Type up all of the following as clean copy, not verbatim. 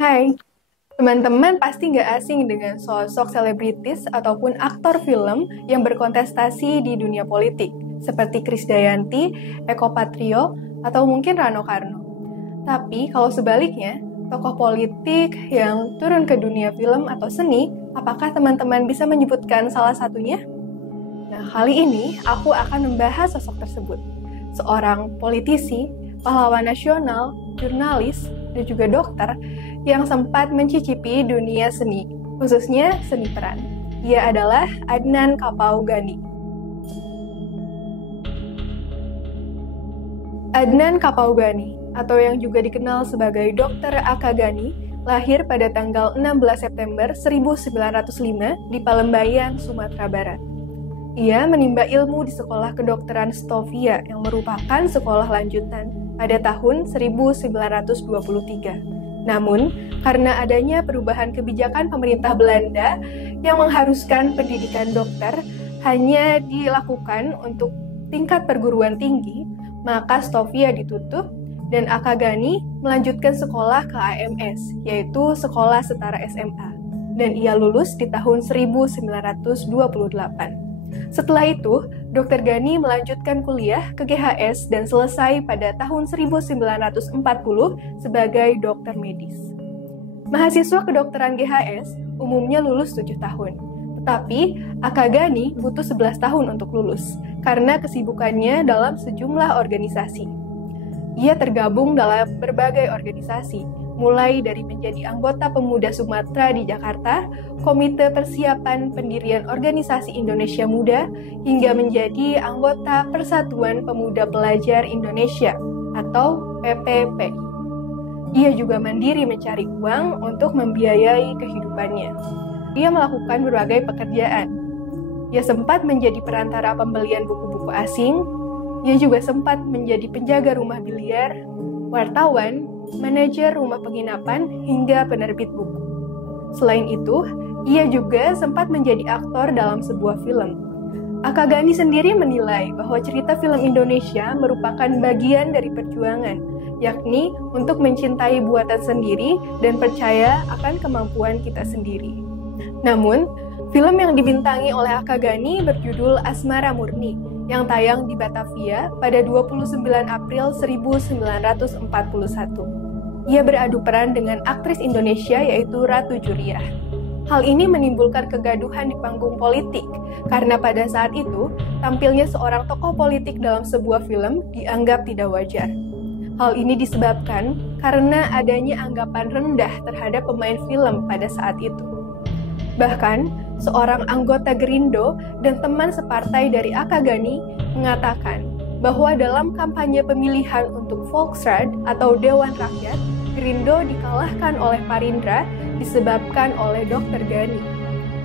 Hai, teman-teman pasti nggak asing dengan sosok selebritis ataupun aktor film yang berkontestasi di dunia politik, seperti Krisdayanti, Eko Patrio, atau mungkin Rano Karno. Tapi kalau sebaliknya, tokoh politik yang turun ke dunia film atau seni, apakah teman-teman bisa menyebutkan salah satunya? Nah, kali ini aku akan membahas sosok tersebut. Seorang politisi, pahlawan nasional, jurnalis, dan juga dokter yang sempat mencicipi dunia seni, khususnya seni peran. Ia adalah Adnan Kapaugani. Adnan Kapaugani, atau yang juga dikenal sebagai Dr. Akagani, lahir pada tanggal 16 September 1905 di Palembayan, Sumatera Barat. Ia menimba ilmu di Sekolah Kedokteran Stovia yang merupakan sekolah lanjutan pada tahun 1923. Namun, karena adanya perubahan kebijakan pemerintah Belanda yang mengharuskan pendidikan dokter hanya dilakukan untuk tingkat perguruan tinggi, maka Stovia ditutup dan Akagani melanjutkan sekolah ke AMS, yaitu Sekolah Setara SMA, dan ia lulus di tahun 1928. Setelah itu, Dr. Gani melanjutkan kuliah ke GHS dan selesai pada tahun 1940 sebagai dokter medis. Mahasiswa kedokteran GHS umumnya lulus 7 tahun, tetapi Akagani butuh 11 tahun untuk lulus karena kesibukannya dalam sejumlah organisasi. Ia tergabung dalam berbagai organisasi, mulai dari menjadi anggota Pemuda Sumatera di Jakarta, Komite Persiapan Pendirian Organisasi Indonesia Muda, hingga menjadi anggota Persatuan Pemuda Pelajar Indonesia atau PPPI. Ia juga mandiri mencari uang untuk membiayai kehidupannya. Ia melakukan berbagai pekerjaan. Ia sempat menjadi perantara pembelian buku-buku asing. Ia juga sempat menjadi penjaga rumah biliar, wartawan, manajer rumah penginapan, hingga penerbit buku. Selain itu, ia juga sempat menjadi aktor dalam sebuah film. Akagani sendiri menilai bahwa cerita film Indonesia merupakan bagian dari perjuangan, yakni untuk mencintai buatan sendiri dan percaya akan kemampuan kita sendiri. Namun, film yang dibintangi oleh Akagani berjudul Asmara Murni, yang tayang di Batavia pada 29 April 1941. Ia beradu peran dengan aktris Indonesia yaitu Ratu Juriah. Hal ini menimbulkan kegaduhan di panggung politik, karena pada saat itu, tampilnya seorang tokoh politik dalam sebuah film dianggap tidak wajar. Hal ini disebabkan karena adanya anggapan rendah terhadap pemain film pada saat itu. Bahkan, seorang anggota Gerindo dan teman separtai dari Akagani mengatakan bahwa dalam kampanye pemilihan untuk Volksraad atau Dewan Rakyat, Gerindo dikalahkan oleh Parindra disebabkan oleh Dr. Gani.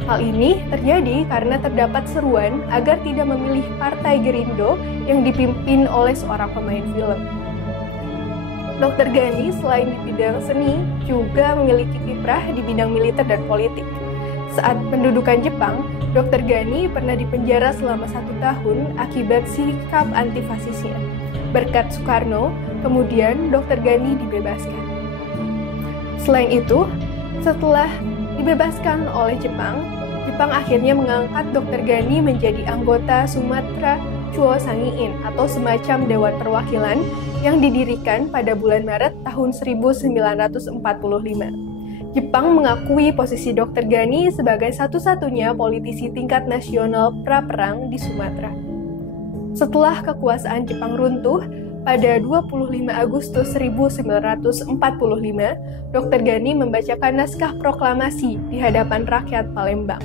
Hal ini terjadi karena terdapat seruan agar tidak memilih partai Gerindo yang dipimpin oleh seorang pemain film. Dr. Gani selain di bidang seni juga memiliki kiprah di bidang militer dan politik. Saat pendudukan Jepang, Dr. Gani pernah dipenjara selama 1 tahun akibat sikap antifasisnya. Berkat Soekarno, kemudian Dr. Gani dibebaskan. Selain itu, setelah dibebaskan oleh Jepang, Jepang akhirnya mengangkat Dr. Gani menjadi anggota Sumatra Chuo Sangiin atau semacam Dewan Perwakilan yang didirikan pada bulan Maret tahun 1945. Jepang mengakui posisi Dr. Gani sebagai satu-satunya politisi tingkat nasional pra-perang di Sumatera. Setelah kekuasaan Jepang runtuh, pada 25 Agustus 1945, Dr. Gani membacakan naskah proklamasi di hadapan rakyat Palembang.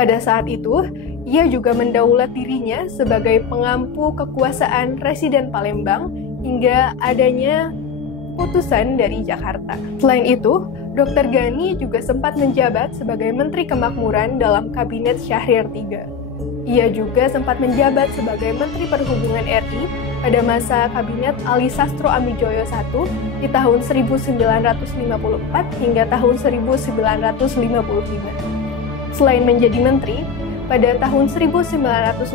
Pada saat itu, ia juga mendaulat dirinya sebagai pengampu kekuasaan Residen Palembang hingga adanya putusan dari Jakarta. Selain itu, Dr. Gani juga sempat menjabat sebagai Menteri Kemakmuran dalam Kabinet Syahrir III. Ia juga sempat menjabat sebagai Menteri Perhubungan RI pada masa Kabinet Ali Sastro Amijoyo I di tahun 1954 hingga tahun 1955. Selain menjadi menteri, Pada tahun 1956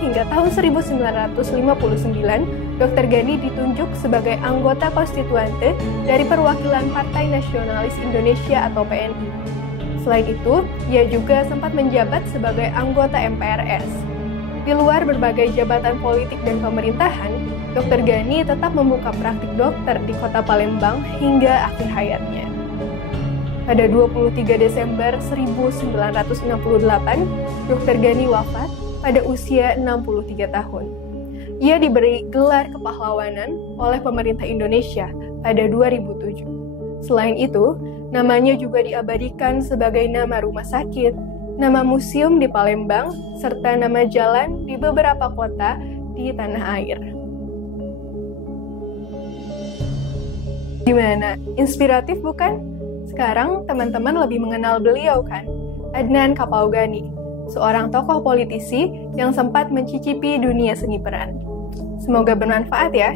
hingga tahun 1959, Dr. Gani ditunjuk sebagai anggota konstituante dari Perwakilan Partai Nasionalis Indonesia atau PNI. Selain itu, ia juga sempat menjabat sebagai anggota MPRS. Di luar berbagai jabatan politik dan pemerintahan, Dr. Gani tetap membuka praktik dokter di kota Palembang hingga akhir hayatnya. Pada 23 Desember 1968, Dr. Gani wafat pada usia 63 tahun. Ia diberi gelar kepahlawanan oleh pemerintah Indonesia pada 2007. Selain itu, namanya juga diabadikan sebagai nama rumah sakit, nama museum di Palembang, serta nama jalan di beberapa kota di tanah air. Gimana? Inspiratif bukan? Sekarang teman-teman lebih mengenal beliau kan? Adnan Kapaugani, seorang tokoh politisi yang sempat mencicipi dunia seni peran. Semoga bermanfaat ya.